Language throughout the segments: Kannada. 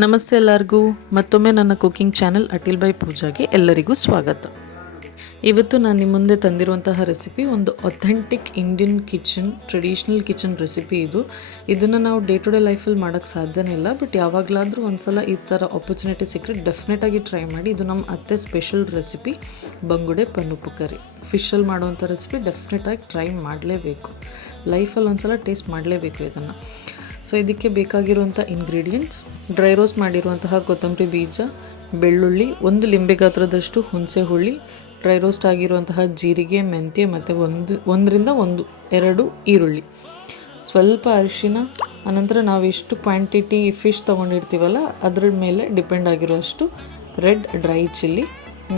ನಮಸ್ತೆ ಎಲ್ಲರಿಗೂ. ಮತ್ತೊಮ್ಮೆ ನನ್ನ ಕುಕಿಂಗ್ ಚಾನೆಲ್ ಅಟಿಲ್ ಬೈ ಪೂಜಾಗೆ ಎಲ್ಲರಿಗೂ ಸ್ವಾಗತ. ಇವತ್ತು ನಾನು ನಿಮ್ಮ ಮುಂದೆ ತಂದಿರುವಂತಹ ರೆಸಿಪಿ ಒಂದು authentic Indian kitchen traditional kitchen recipe ಇದು. ಇದನ್ನು ನಾವು ಡೇ ಟು ಡೇ ಲೈಫಲ್ಲಿ ಮಾಡೋಕ್ಕೆ ಸಾಧ್ಯನೇ ಇಲ್ಲ ಬಟ್ ಯಾವಾಗಲಾದರೂ ಒಂದ್ಸಲ ಈ ಥರ ಆಪರ್ಚುನಿಟಿ ಸಿಕ್ಕರೆ ಡೆಫಿನೆಟಾಗಿ ಟ್ರೈ ಮಾಡಿ. ಇದು ನಮ್ಮ ಅತ್ತೆ ಸ್ಪೆಷಲ್ ರೆಸಿಪಿ ಬಂಗುಡೆ ಪನ್ನುಪ್ಪು ಕರಿ ಫಿಶಲ್ಲಿ ಮಾಡುವಂಥ ರೆಸಿಪಿ ಡೆಫಿನೆಟಾಗಿ ಟ್ರೈ ಮಾಡಲೇಬೇಕು. ಲೈಫಲ್ಲಿ ಒಂದ್ಸಲ ಟೇಸ್ಟ್ ಮಾಡಲೇಬೇಕು ಇದನ್ನು. ಸೊ ಇದಕ್ಕೆ ಬೇಕಾಗಿರುವಂಥ ಇಂಗ್ರೀಡಿಯೆಂಟ್ಸ್ ಡ್ರೈ ರೋಸ್ಟ್ ಮಾಡಿರುವಂತಹ ಕೊತ್ತಂಬರಿ ಬೀಜ, ಬೆಳ್ಳುಳ್ಳಿ, ಒಂದು ಲಿಂಬೆ ಗಾತ್ರದಷ್ಟು ಹುಣಸೆ ಹುಳಿ ಡ್ರೈ ರೋಸ್ಟ್ ಆಗಿರುವಂತಹ ಜೀರಿಗೆ, ಮೆಂತ್ಯ ಮತ್ತು ಒಂದು, ಒಂದರಿಂದ ಒಂದು, ಎರಡು ಈರುಳ್ಳಿ. ಸ್ವಲ್ಪ ಅರಿಶಿನ, ಆನಂತರ ನಾವು ಎಷ್ಟು ಕ್ವಾಂಟಿಟಿ ಫಿಶ್ ತೊಗೊಂಡಿರ್ತೀವಲ್ಲ, ಅದ್ರ ಮೇಲೆ ಡಿಪೆಂಡ್ ಆಗಿರುವಷ್ಟು ರೆಡ್ ಡ್ರೈ ಚಿಲ್ಲಿ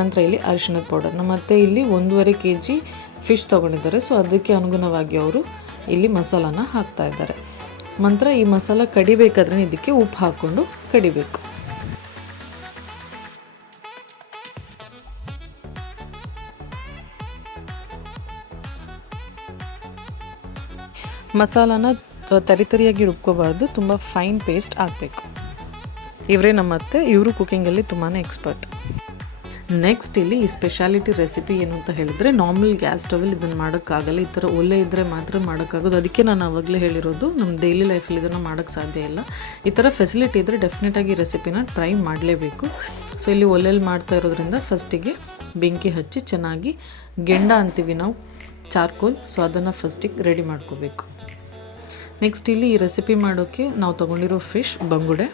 ನಂತರ ಇಲ್ಲಿ ಅರಿಶಿಣದ ಪೌಡರ್ ಮತ್ತು ಇಲ್ಲಿ ಒಂದೂವರೆ ಕೆ ಜಿ ಫಿಶ್ ತೊಗೊಂಡಿದ್ದಾರೆ, ಸೊ ಅದಕ್ಕೆ ಅನುಗುಣವಾಗಿ ಅವರು ಇಲ್ಲಿ ಮಸಾಲಾನ ಹಾಕ್ತಾ ಇದ್ದಾರೆ. ನಂತರ ಈ ಮಸಾಲ ಕಡಿಬೇಕಾದ್ರೆ ಇದಕ್ಕೆ ಉಪ್ಪು ಹಾಕ್ಕೊಂಡು ಕಡಿಬೇಕು. ಮಸಾಲಾನ ತರಿತರಿಯಾಗಿ ರುಬ್ಕೋಬಾರ್ದು, ತುಂಬ ಫೈನ್ ಪೇಸ್ಟ್ ಆಗಬೇಕು. ಇವರೇ ನಮ್ಮತ್ತೆ, ಇವರು ಕುಕಿಂಗಲ್ಲಿ ತುಂಬಾ ಎಕ್ಸ್ಪರ್ಟ್ ನೆಕ್ಸ್ಟ್ ಇಲ್ಲಿ ಈ ಸ್ಪೆಷಾಲಿಟಿ ರೆಸಿಪಿ ಏನು ಅಂತ ಹೇಳಿದ್ರೆ ನಾರ್ಮಲ್ ಗ್ಯಾಸ್ ಸ್ಟವಲ್ಲಿ ಇದನ್ನು ಮಾಡೋಕ್ಕಾಗಲ್ಲ. ಈ ಥರ ಒಲೆ ಇದ್ದರೆ ಮಾತ್ರ ಮಾಡೋಕ್ಕಾಗೋದು. ಅದಕ್ಕೆ ನಾನು ಆವಾಗಲೇ ಹೇಳಿರೋದು ನಮ್ಮ ಡೈಲಿ ಲೈಫಲ್ಲಿ ಇದನ್ನು ಮಾಡೋಕ್ಕೆ ಸಾಧ್ಯ ಇಲ್ಲ. ಈ ಥರ ಫೆಸಿಲಿಟಿ ಇದ್ದರೆ ಡೆಫಿನೆಟಾಗಿ ಈ ರೆಸಿಪಿನ ಟ್ರೈ ಮಾಡಲೇಬೇಕು. ಸೊ ಇಲ್ಲಿ ಒಲೆಯಲ್ಲಿ ಮಾಡ್ತಾ ಇರೋದ್ರಿಂದ ಫಸ್ಟಿಗೆ ಬೆಂಕಿ ಹಚ್ಚಿ ಚೆನ್ನಾಗಿ ಗೆಂಡ ಅಂತೀವಿ ನಾವು, ಚಾರ್ಕೋಲ್. ಸೊ ಅದನ್ನು ಫಸ್ಟಿಗೆ ರೆಡಿ ಮಾಡ್ಕೋಬೇಕು. ನೆಕ್ಸ್ಟ್ ಇಲ್ಲಿ ಈ ರೆಸಿಪಿ ಮಾಡೋಕ್ಕೆ ನಾವು ತೊಗೊಂಡಿರೋ ಫಿಶ್ ಬಂಗುಡೆ.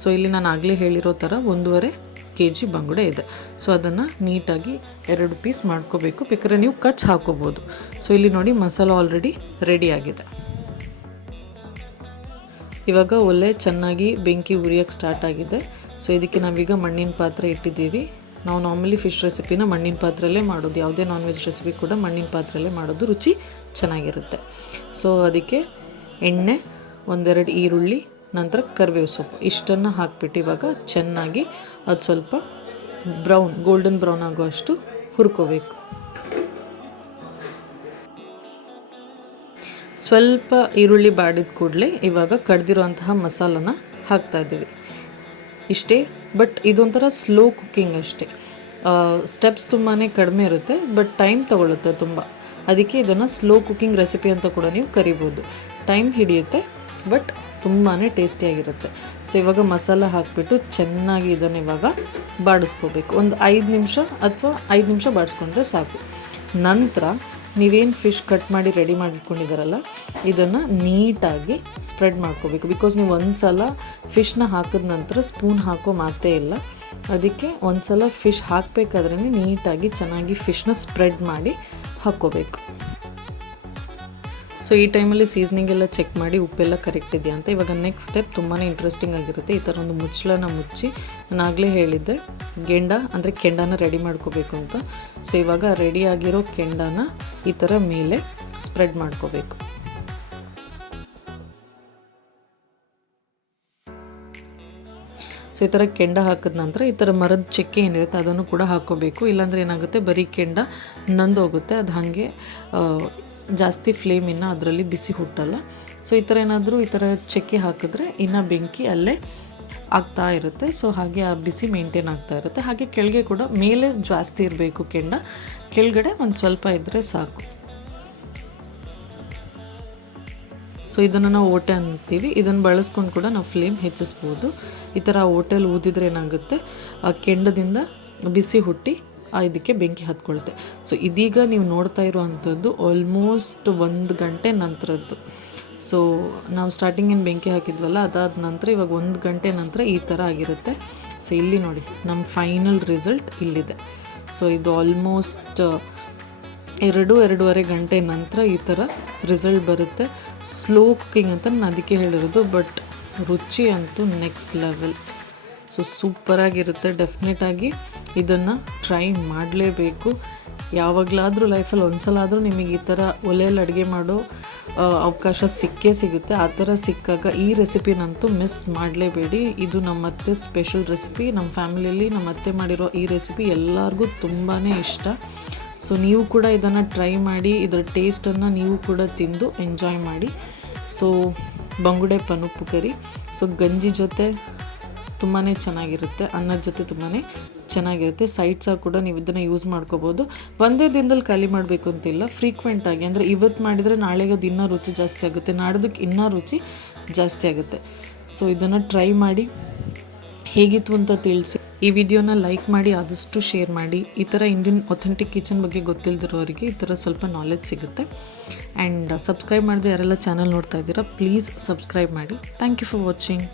ಸೊ ಇಲ್ಲಿ ನಾನು ಆಗಲೇ ಹೇಳಿರೋ ಥರ ಒಂದೂವರೆ ಕೆ ಜಿ ಬಂಗುಡೆ ಇದೆ. ಸೊ ಅದನ್ನು ನೀಟಾಗಿ ಎರಡು ಪೀಸ್ ಮಾಡ್ಕೋಬೇಕು. ಬೇಕಾದ್ರೆ ನೀವು ಕಟ್ಸ್ ಹಾಕೋಬೋದು. ಸೊ ಇಲ್ಲಿ ನೋಡಿ ಮಸಾಲ ಆಲ್ರೆಡಿ ರೆಡಿ ಆಗಿದೆ. ಇವಾಗ ಒಲೆ ಚೆನ್ನಾಗಿ ಬೆಂಕಿ ಉರಿಯೋಕ್ಕೆ ಸ್ಟಾರ್ಟ್ ಆಗಿದೆ. ಸೊ ಇದಕ್ಕೆ ನಾವೀಗ ಮಣ್ಣಿನ ಪಾತ್ರೆ ಇಟ್ಟಿದ್ದೀವಿ. ನಾವು ನಾರ್ಮಲಿ ಫಿಶ್ ರೆಸಿಪಿನ ಮಣ್ಣಿನ ಪಾತ್ರೆಯಲ್ಲೇ ಮಾಡೋದು. ಯಾವುದೇ ನಾನ್ ವೆಜ್ ರೆಸಿಪಿ ಕೂಡ ಮಣ್ಣಿನ ಪಾತ್ರೆಯಲ್ಲೇ ಮಾಡೋದು ರುಚಿ ಚೆನ್ನಾಗಿರುತ್ತೆ. ಸೊ ಅದಕ್ಕೆ ಎಣ್ಣೆ, ಒಂದೆರಡು ಈರುಳ್ಳಿ ನಂತರ ಕರಿಬೇವು ಸೊಪ್ಪು. ಇಷ್ಟನ್ನು ಹಾಕ್ಬಿಟ್ಟು ಇವಾಗ ಚೆನ್ನಾಗಿ ಅದು ಸ್ವಲ್ಪ ಬ್ರೌನ್, ಗೋಲ್ಡನ್ ಬ್ರೌನ್ ಆಗುವಷ್ಟು ಹುರ್ಕೋಬೇಕು. ಸ್ವಲ್ಪ ಈರುಳ್ಳಿ ಬಾಡಿದ ಕೂಡಲೇ ಇವಾಗ ಕಡ್ದಿರೋಂತಹ ಮಸಾಲನ ಹಾಕ್ತಾ ಇದ್ದೀವಿ. ಇಷ್ಟೇ, ಬಟ್ ಇದೊಂಥರ ಸ್ಲೋ ಕುಕ್ಕಿಂಗ್ ಅಷ್ಟೇ. ಸ್ಟೆಪ್ಸ್ ತುಂಬಾ ಕಡಿಮೆ ಇರುತ್ತೆ, ಬಟ್ ಟೈಮ್ ತೊಗೊಳುತ್ತೆ ತುಂಬ. ಅದಕ್ಕೆ ಇದನ್ನು ಸ್ಲೋ ಕುಕ್ಕಿಂಗ್ ರೆಸಿಪಿ ಅಂತ ಕೂಡ ನೀವು ಕರಿಬೋದು. ಟೈಮ್ ಹಿಡಿಯುತ್ತೆ, ಬಟ್ ತುಂಬಾ ಟೇಸ್ಟಿಯಾಗಿರುತ್ತೆ ಸೊ ಇವಾಗ ಮಸಾಲ ಹಾಕಿಬಿಟ್ಟು ಚೆನ್ನಾಗಿ ಇದನ್ನು ಇವಾಗ ಬಾಡಿಸ್ಕೋಬೇಕು. ಒಂದು ಐದು ನಿಮಿಷ ಅಥವಾ ಐದು ನಿಮಿಷ ಬಾಡಿಸ್ಕೊಂಡ್ರೆ ಸಾಕು. ನಂತರ ನೀವೇನು ಫಿಶ್ ಕಟ್ ಮಾಡಿ ರೆಡಿ ಮಾಡಿಟ್ಕೊಂಡಿದ್ದಾರಲ್ಲ ಇದನ್ನು ನೀಟಾಗಿ ಸ್ಪ್ರೆಡ್ ಮಾಡ್ಕೋಬೇಕು. ಬಿಕಾಸ್ ನೀವು ಒಂದು ಸಲ ಫಿಶ್ನ ಹಾಕಿದ ನಂತರ ಸ್ಪೂನ್ ಹಾಕೋ ಮಾತೇ ಇಲ್ಲ. ಅದಕ್ಕೆ ಒಂದು ಸಲ ಫಿಶ್ ಹಾಕಬೇಕಾದ್ರೆ ನೀಟಾಗಿ ಚೆನ್ನಾಗಿ ಫಿಶ್ನ ಸ್ಪ್ರೆಡ್ ಮಾಡಿ ಹಾಕ್ಕೋಬೇಕು. ಸೊ ಈ ಟೈಮಲ್ಲಿ ಸೀಸ್ನಿಂಗ್ ಎಲ್ಲ ಚೆಕ್ ಮಾಡಿ ಉಪ್ಪೆಲ್ಲ ಕರೆಕ್ಟ್ ಇದೆಯಾ ಅಂತ. ಇವಾಗ ನೆಕ್ಸ್ಟ್ ಸ್ಟೆಪ್ ತುಂಬಾ ಇಂಟ್ರೆಸ್ಟಿಂಗ್ ಆಗಿರುತ್ತೆ. ಈ ಥರ ಒಂದು ಮುಚ್ಚಳನ ಮುಚ್ಚಿ ನಾನು ಆಗಲೇ ಹೇಳಿದ್ದೆ, ಗೆಂಡ ಅಂದರೆ ಕೆಂಡನ ರೆಡಿ ಮಾಡ್ಕೋಬೇಕು ಅಂತ. ಸೊ ಇವಾಗ ರೆಡಿ ಆಗಿರೋ ಕೆಂಡನ ಈ ಥರ ಮೇಲೆ ಸ್ಪ್ರೆಡ್ ಮಾಡ್ಕೋಬೇಕು. ಸೊ ಈ ಥರ ಕೆಂಡ ಹಾಕಿದ ನಂತರ ಈ ಥರ ಮರದ ಚಕ್ಕೆ ಏನಿರುತ್ತೆ ಅದನ್ನು ಕೂಡ ಹಾಕೋಬೇಕು. ಇಲ್ಲಾಂದರೆ ಏನಾಗುತ್ತೆ, ಬರೀ ಕೆಂಡ ನಂದೋಗುತ್ತೆ. ಅದು ಹಾಗೆ ಜಾಸ್ತಿ ಫ್ಲೇಮ್ ಇನ್ನು ಅದರಲ್ಲಿ ಬಿಸಿ ಹುಟ್ಟಲ್ಲ. ಸೊ ಈ ಥರ ಏನಾದರೂ ಈ ಥರ ಚಕ್ಕೆ ಹಾಕಿದ್ರೆ ಇನ್ನು ಬೆಂಕಿ ಅಲ್ಲೇ ಆಗ್ತಾ ಇರುತ್ತೆ. ಸೊ ಹಾಗೆ ಆ ಬಿಸಿ ಮೇಂಟೈನ್ ಆಗ್ತಾ ಇರುತ್ತೆ. ಹಾಗೆ ಕೆಳಗೆ ಕೂಡ ಮೇಲೆ ಜಾಸ್ತಿ ಇರಬೇಕು ಕೆಂಡ. ಕೆಳಗಡೆ ಒಂದು ಸ್ವಲ್ಪ ಇದ್ದರೆ ಸಾಕು. ಸೊ ಇದನ್ನು ನಾವು ಓಟೆ ಅಂತೀವಿ. ಇದನ್ನು ಬಳಸ್ಕೊಂಡು ಕೂಡ ನಾವು ಫ್ಲೇಮ್ ಹೆಚ್ಚಿಸ್ಬೋದು. ಈ ಥರ ಓಟೆಲ್ ಊದಿದ್ರೆ ಏನಾಗುತ್ತೆ? ಆ ಕೆಂಡದಿಂದ ಬಿಸಿ ಹುಟ್ಟಿ ಇದಕ್ಕೆ ಬೆಂಕಿ ಹತ್ಕೊಳುತ್ತೆ. ಸೊ ಇದೀಗ ನೀವು ನೋಡ್ತಾ ಇರುವಂಥದ್ದು ಆಲ್ಮೋಸ್ಟ್ ಒಂದು ಗಂಟೆ ನಂತರದ್ದು. ಸೊ ನಾವು ಸ್ಟಾರ್ಟಿಂಗ್ ಏನು ಬೆಂಕಿ ಹಾಕಿದ್ವಲ್ಲ, ಅದಾದ ನಂತರ ಇವಾಗ ಒಂದು ಗಂಟೆ ನಂತರ ಈ ಥರ ಆಗಿರುತ್ತೆ. ಸೊ ಇಲ್ಲಿ ನೋಡಿ ನಮ್ಮ ಫೈನಲ್ ರಿಸಲ್ಟ್ ಇಲ್ಲಿದೆ. ಸೊ ಇದು ಆಲ್ಮೋಸ್ಟ್ ಎರಡು, ಎರಡೂವರೆ ಗಂಟೆ ನಂತರ ಈ ಥರ ರಿಸಲ್ಟ್ ಬರುತ್ತೆ. ಸ್ಲೋ ಕುಕ್ಕಿಂಗ್ ಅಂತ ನಾನು ಅದಕ್ಕೆ ಹೇಳಿರೋದು ಬಟ್ ರುಚಿ ಅಂತೂ ನೆಕ್ಸ್ಟ್ ಲೆವೆಲ್ ಸೊ ಸೂಪರಾಗಿರುತ್ತೆ ಡೆಫಿನೆಟಾಗಿ ಇದನ್ನು ಟ್ರೈ ಮಾಡಲೇಬೇಕು. ಯಾವಾಗಲಾದರೂ ಲೈಫಲ್ಲಿ ಒಂದು ಸಲ ಆದರೂ ನಿಮಗೆ ಈ ಥರ ಒಲೆಯಲ್ಲಿ ಅಡುಗೆ ಮಾಡೋ ಅವಕಾಶ ಸಿಕ್ಕೇ ಸಿಗುತ್ತೆ. ಆ ಥರ ಸಿಕ್ಕಾಗ ಈ ರೆಸಿಪಿನಂತೂ ಮಿಸ್ ಮಾಡಲೇಬೇಡಿ. ಇದು ನಮ್ಮ ಅತ್ತೆ ಸ್ಪೆಷಲ್ ರೆಸಿಪಿ ನಮ್ಮ ಫ್ಯಾಮಿಲಿಯಲ್ಲಿ ನಮ್ಮ ಅತ್ತೆ ಮಾಡಿರೋ ಈ ರೆಸಿಪಿ ಎಲ್ಲರಿಗೂ ತುಂಬಾ ಇಷ್ಟ. ಸೊ ನೀವು ಕೂಡ ಇದನ್ನು ಟ್ರೈ ಮಾಡಿ, ಇದರ ಟೇಸ್ಟನ್ನು ನೀವು ಕೂಡ ತಿಂದು ಎಂಜಾಯ್ ಮಾಡಿ. ಸೊ ಬಂಗುಡೆ ಪನುಪ್ಪು ಕರಿ ಸೊ ಗಂಜಿ ಜೊತೆ ತುಂಬಾ ಚೆನ್ನಾಗಿರುತ್ತೆ. ಅನ್ನದ ಜೊತೆ ತುಂಬಾ ಚೆನ್ನಾಗಿರುತ್ತೆ. ಸೈಟ್ಸಾಗಿ ಕೂಡ ನೀವು ಇದನ್ನು ಯೂಸ್ ಮಾಡ್ಕೋಬೋದು. ಒಂದೇ ದಿನದಲ್ಲಿ ಖಾಲಿ ಮಾಡಬೇಕು ಅಂತಿಲ್ಲ ಫ್ರೀಕ್ವೆಂಟಾಗಿ ಅಂದರೆ ಇವತ್ತು ಮಾಡಿದರೆ ನಾಳೆಗೆ ಅದು ಇನ್ನೂ ರುಚಿ ಜಾಸ್ತಿ ಆಗುತ್ತೆ. ನಾಡ್ದಕ್ಕೆ ಇನ್ನೂ ರುಚಿ ಜಾಸ್ತಿ ಆಗುತ್ತೆ. ಸೊ ಇದನ್ನು ಟ್ರೈ ಮಾಡಿ. ಹೇಗಿತ್ತು ಅಂತ ತಿಳಿಸಿ. ಈ ವಿಡಿಯೋನ ಲೈಕ್ ಮಾಡಿ, ಆದಷ್ಟು ಶೇರ್ ಮಾಡಿ. ಈ ಥರ ಇಂಡಿಯನ್ ಒಥೆಂಟಿಕ್ ಕಿಚನ್ ಬಗ್ಗೆ ಗೊತ್ತಿಲ್ಲದಿರೋರಿಗೆ ಈ ಥರ ಸ್ವಲ್ಪ ನಾಲೆಜ್ ಸಿಗುತ್ತೆ. ಆ್ಯಂಡ್ ಸಬ್ಸ್ಕ್ರೈಬ್ ಮಾಡಿದೆ ಯಾರೆಲ್ಲ ಚಾನಲ್ ನೋಡ್ತಾ ಇದ್ದೀರಾ ಪ್ಲೀಸ್ ಸಬ್ಸ್ಕ್ರೈಬ್ ಮಾಡಿ. Thank you for watching